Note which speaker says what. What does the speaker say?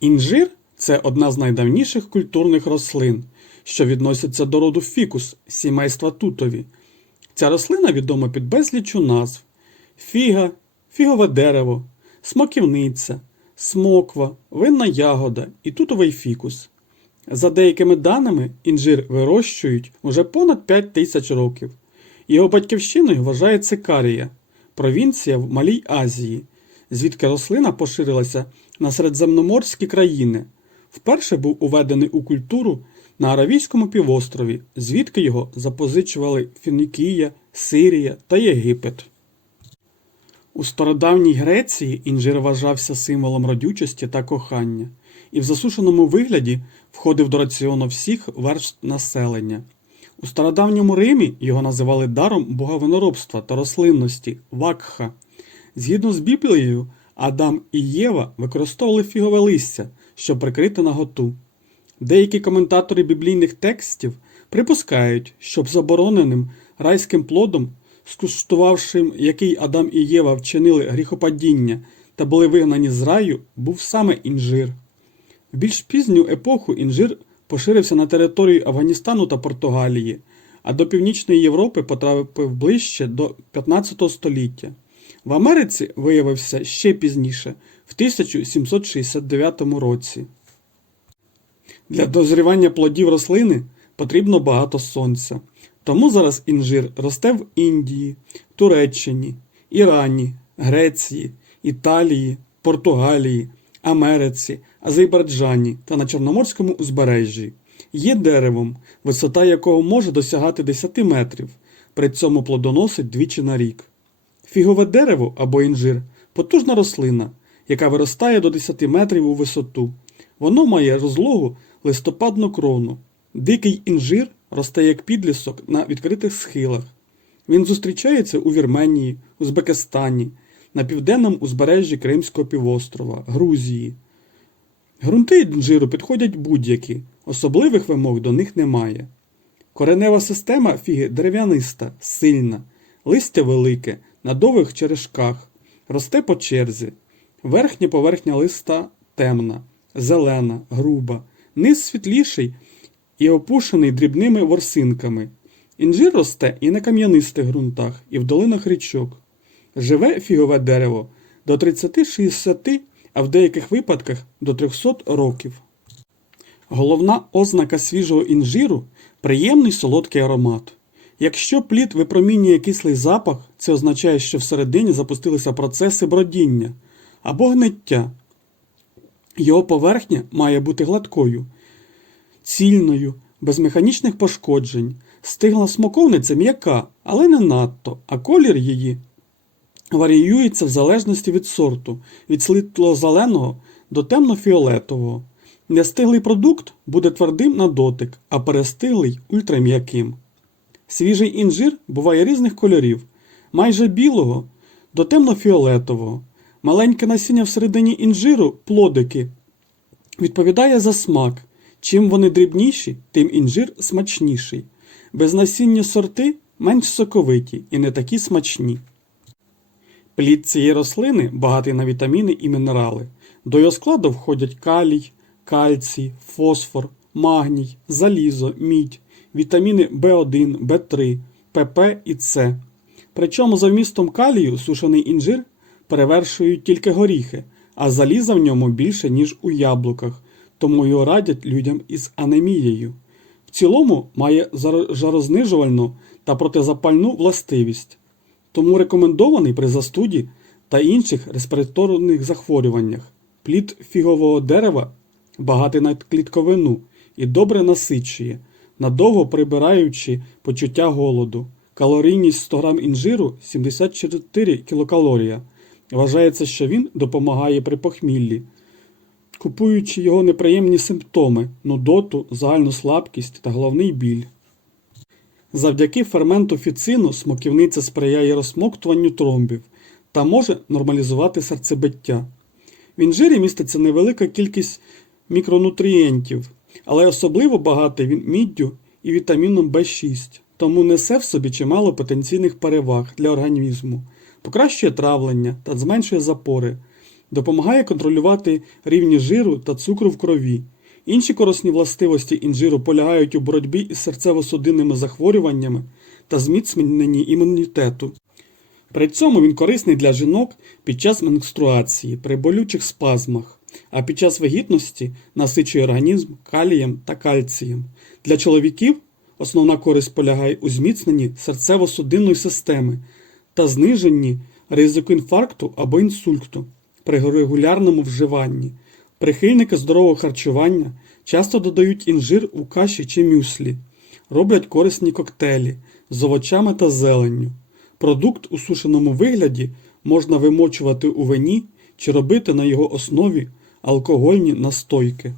Speaker 1: Інжир це одна з найдавніших культурних рослин, що відносяться до роду фікус сімейства тутові. Ця рослина відома під безліччю назв: фіга, фігове дерево, смоківниця, смоква, винна ягода і тутовий фікус. За деякими даними, інжир вирощують уже понад 5 тисяч років. Його батьківщиною вважається Карія, провінція в Малій Азії, звідки рослина поширилася на середземноморські країни. Вперше був уведений у культуру на Аравійському півострові, звідки його запозичували Фінікія, Сирія та Єгипет. У стародавній Греції інжир вважався символом родючості та кохання, і в засушеному вигляді входив до раціону всіх верств населення. У стародавньому Римі його називали даром боговиноробства та рослинності вакха. Згідно з Біблією, Адам і Єва використовували фігове листя, щоб прикрити наготу. Деякі коментатори біблійних текстів припускають, щоб забороненим райським плодом, скуштувавшим який Адам і Єва вчинили гріхопадіння та були вигнані з раю, був саме інжир. В більш пізню епоху інжир поширився на території Афганістану та Португалії, а до Північної Європи потрапив ближче до 15 століття. В Америці виявився ще пізніше, в 1769 році. Для дозрівання плодів рослини потрібно багато сонця. Тому зараз інжир росте в Індії, Туреччині, Ірані, Греції, Італії, Португалії, Америці, Азербайджані та на Чорноморському узбережжі. Є деревом, висота якого може досягати 10 метрів, при цьому плодоносить двічі на рік. Фігове дерево або інжир потужна рослина, яка виростає до 10 метрів у висоту. Воно має розлогу листопадну крону. Дикий інжир росте як підлісок на відкритих схилах. Він зустрічається у Вірменії, Узбекистані, на південному узбережжі Кримського півострова, Грузії. Грунти інжиру підходять будь-які, особливих вимог до них немає. Коренева система фіги дерев'яниста, сильна, листя велике, на довгих черешках, росте по черзі. Верхня поверхня листа темна, зелена, груба, низ світліший і опушений дрібними ворсинками. Інжир росте і на кам'янистих ґрунтах, і в долинах річок. Живе фігове дерево до 30-60, а в деяких випадках до 300 років. Головна ознака свіжого інжиру приємний солодкий аромат. Якщо плід випромінює кислий запах, це означає, що всередині запустилися процеси бродіння або гниття. Його поверхня має бути гладкою, цільною, без механічних пошкоджень. Стигла смоковниця м'яка, але не надто, а колір її варіюється в залежності від сорту, від світло-зеленого до темно-фіолетового. Нестиглий продукт буде твердим на дотик, а перестиглий ультрам'яким. Свіжий інжир буває різних кольорів, майже білого до темно-фіолетового. Маленьке насіння всередині інжиру плодики відповідає за смак. Чим вони дрібніші, тим інжир смачніший. Безнасінні сорти менш соковиті і не такі смачні. Плід цієї рослини багатий на вітаміни і мінерали. До його складу входять калій, кальцій, фосфор, магній, залізо, мідь, вітаміни В1, В3, ПП і С. Причому за вмістом калію сушений інжир перевершують тільки горіхи, а заліза в ньому більше, ніж у яблуках, тому його радять людям із анемією. В цілому має жарознижувальну та протизапальну властивість, тому рекомендований при застуді та інших респіраторних захворюваннях. Плід фігового дерева багатий на клітковину і добре насичує, надовго прибираючи почуття голоду. Калорійність 100 грам інжиру 74 кілокалорія. Вважається, що він допомагає при похміллі, купуючи його неприємні симптоми нудоту, загальну слабкість та головний біль. Завдяки ферменту фіцину смоківниця сприяє розсмоктуванню тромбів та може нормалізувати серцебиття. В інжирі міститься невелика кількість мікронутрієнтів, але особливо багатий він міддю і вітаміном В6, тому несе в собі чимало потенційних переваг для організму, покращує травлення та зменшує запори. допомагає контролювати рівні жиру та цукру в крові. Інші корисні властивості інжиру полягають у боротьбі із серцево-судинними захворюваннями та зміцненні імунітету. При цьому він корисний для жінок під час менструації, при болючих спазмах, а під час вагітності насичує організм калієм та кальцієм. Для чоловіків основна користь полягає у зміцненні серцево-судинної системи та зниженні ризику інфаркту або інсульту при регулярному вживанні. Прихильники здорового харчування часто додають інжир у каші чи мюслі, роблять корисні коктейлі з овочами та зеленню. Продукт у сушеному вигляді можна вимочувати у вині чи робити на його основі алкогольні настойки.